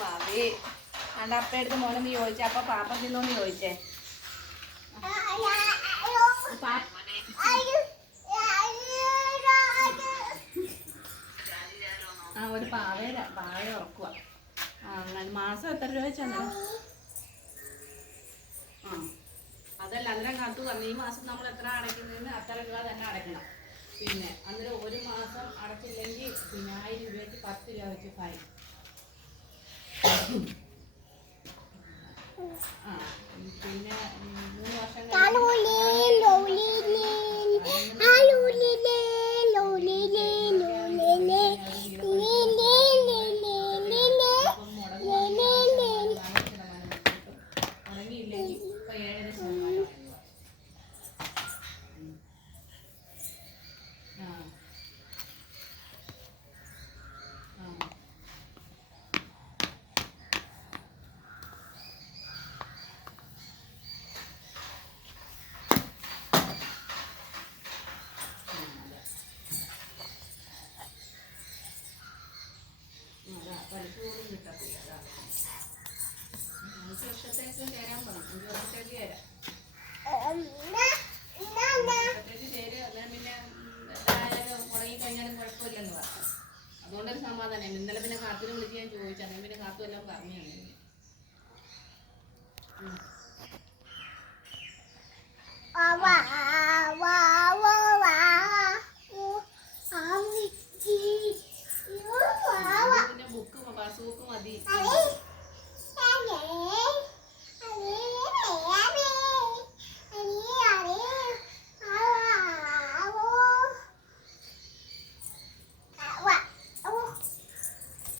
മതി അണ്ട അപ്പ എടുത്ത് മോനെന്ന് ചോദിച്ചേ. അപ്പൊ പാപ്പ തിന്നോന്ന് ചോദിച്ചേ. ആ ഒരു പാവയെ ഉറക്കുക. അങ്ങനെ മാസം എത്ര രൂപ വെച്ചാൽ? ആ അതല്ല അന്നേരം കണ്ടു പറഞ്ഞു ഈ മാസം നമ്മൾ എത്ര അടയ്ക്കുന്നതിന് അത്ര രൂപ തന്നെ അടയ്ക്കണം. പിന്നെ അന്നേരം ഒരു മാസം അടച്ചില്ലെങ്കിൽ പിന്നെ 1000 രൂപയ്ക്ക് 10 രൂപ വെച്ച് ഫൈൻ. ആ പിന്നെ 3 വർഷം ഉണങ്ങിയില്ലെങ്കിൽ ഇപ്പൊ 7.5% പലിശ പോലും കിട്ടത്തില്ല. 5 വർഷത്തേക്ക് ചേരാൻ പറഞ്ഞു. 5 വർഷത്തേക്ക് ചേരാം. 5 വർഷത്തേക്ക് ചേരുക. അന്നേരം പിന്നെ എന്തായാലും മുടങ്ങിക്കഴിഞ്ഞാലും കുഴപ്പമില്ലെന്ന് പറഞ്ഞു. അതുകൊണ്ടൊരു സമാധാനം. ഇന്നലെ പിന്നെ കാത്തുനെ വിളിച്ച് ഞാൻ ചോദിച്ചു. അങ്ങനെ പിന്നെ കാത്തു എല്ലാം പറഞ്ഞു.